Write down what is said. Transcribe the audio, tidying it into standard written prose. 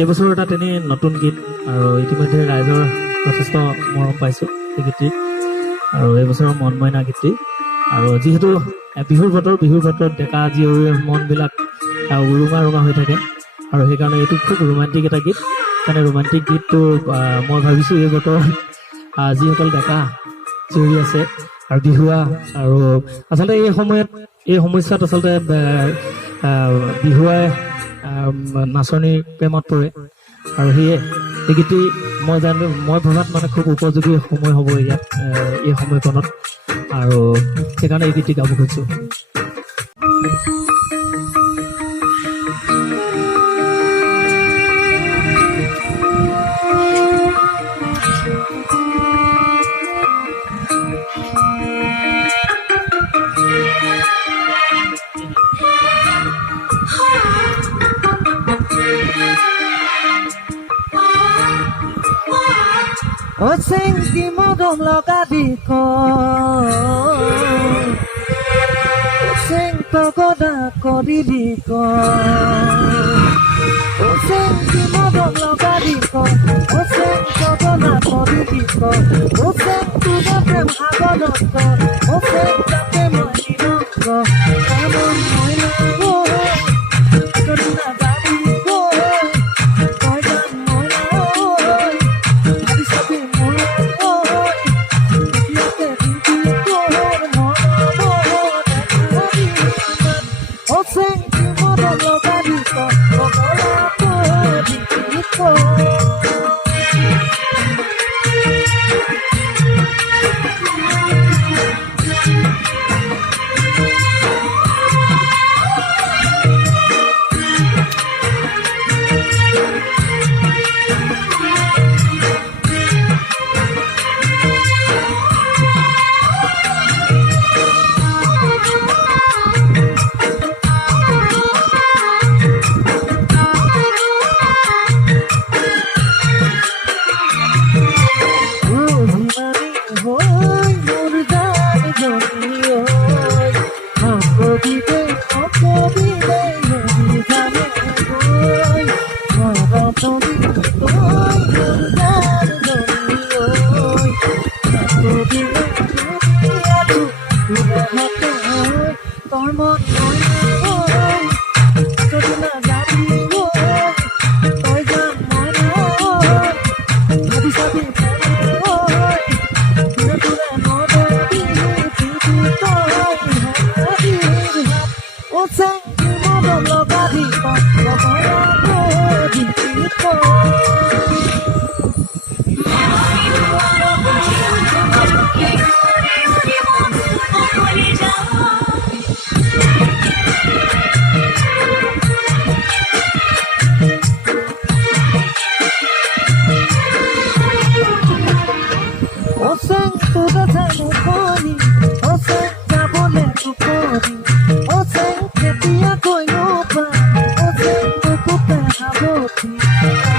এইবছৰ এটা তেনেই নতুন গীত আৰু ইতিমধ্যে ৰাইজৰ যথেষ্ট মৰম পাইছোঁ এই গীতটি আৰু এইবছৰৰ মন মইনা গীতটি আৰু যিহেতু বিহুৰ বতৰত ডেকা জীয়ৰীৰ মনবিলাক উৰুঙা ৰঙা হৈ থাকে আৰু সেইকাৰণে এইটো খুব ৰোমান্টিক এটা গীত কাৰণে ৰোমান্টিক গীতটো মই ভাবিছোঁ এই বতৰত যিসকল ডেকা জীয়ৰী আছে আৰু বিহুৱা আৰু আচলতে এই সমস্যাত আচলতে বিহুৱাই নাচনীৰ প্ৰেমত পৰে আৰু সেয়ে এই গীতটি মই ভবাত মানে খুব উপযোগী সময় হ'ব ইয়াত এই সময়কণত আৰু সেইকাৰণে এই গীতটি গাব খুজিছোঁ O senti modom logadiko O sento goda koridiko O senti modom logadiko O sento goda koridiko O sento goprem agodoko O sento kemoinoko Kamon moinako Koruna babiko Koidan moinako Oh,